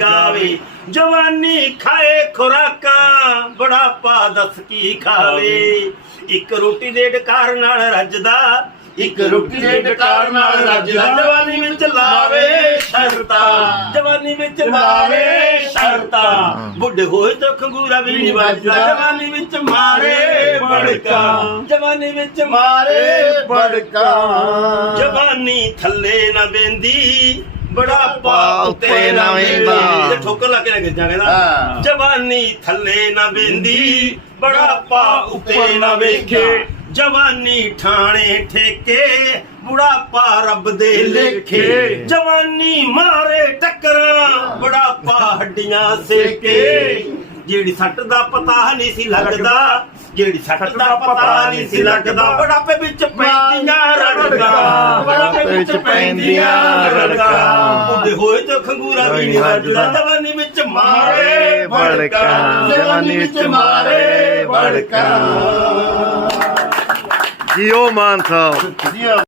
ਗਾਵੇ। ਜਵਾਨੀ ਖਾਏ ਖੁਰਾਕਾਂ ਬੁਢਾਪਾ ਦੱਸ ਕੀ ਖਾਵੇ। ਇੱਕ ਰੋਟੀ ਦੇ ਡਕਾਰ ਨਾਲ ਰੱਜਦਾ ਇੱਕ ਰੋਟੀ ਦੇ ਡਕਾਰ ਨਾਲ ਰੱਜਦਾ। ਜਵਾਨੀ ਵਿੱਚ ਲਾਵੇ ਸ਼ਰਤਾਂ। ਜਵਾਨੀ ਵਿੱਚ ਲਾਵੇ ਸ਼ਰਤਾਂ। ਬੁੱਢੇ ਹੋਏ ਤਾਂ ਖੰਗੂਰਾ ਵੀ ਨਹੀਂ ਵੱਜਦਾ। ਜਵਾਨੀ ਵਿੱਚ ਮਾਰੇ ਬੜਕਾ। ਜਵਾਨੀ ਵਿੱਚ ਮਾਰੇ ਬੜਕਾ। ਜਵਾਨੀ ਥੱਲੇ ਨਾ ਬੈੰਦੀ ਬੜਾਪਾ ਉੱਤੇ ਨਾ ਵੇਂਦੀ। ਵੇਂਦੀ। ਠੋਕਰ ਲਾ ਕੇ ਨਾ ਹਾਂ। ਜਵਾਨੀ ਥੱਲੇ ਨਾ ਬੈੰਦੀ ਬੜਾਪਾ ਉੱਤੇ ਨਾ ਵੇਖੇ। ਜਵਾਨੀ ਠਾਣੇ ਠੇਕੇ ਬੁਢਾਪਾ ਰੱਬ ਦੇ ਲੇਖੇ। ਜਵਾਨੀ ਮਾਰੇ ਟੱਕਰਾਂ ਬੁਢਾਪਾ ਹੱਡੀਆਂ ਸੇਕੇ। ਜਿਹੜੀ ਸੱਟ ਦਾ ਪਤਾ ਨਹੀਂ ਸੀ ਲੱਗਦਾ ਜਿਹੜੀ ਸੱਟ ਦਾ ਪਤਾ ਨਹੀਂ ਸੀ ਲੱਗਦਾ। ਬੁਢਾਪੇ ਵਿੱਚ ਪੈਂਦੀਆਂ ਰੜਕਾਂ। ਬੁਢਾਪੇ ਵਿੱਚ ਪੈਂਦੀਆਂ ਰੜਕਾਂ। ਬੁੱਢੇ ਹੋਏ ਤੇ ਖੰਗੂਰਾ ਵੀ ਨਹੀਂ ਵੱਜਦਾ ਜਵਾਨੀ। ਵਿੱਚ ਮਾਰੇ ਬੜਕਾ ਜਵਾਨੀ ਵਿੱਚ ਮਾਰੇ ਬੜਕਾ ਜੀਓ ਮਾਨ ਸਾਹਿਬ। ਜੀ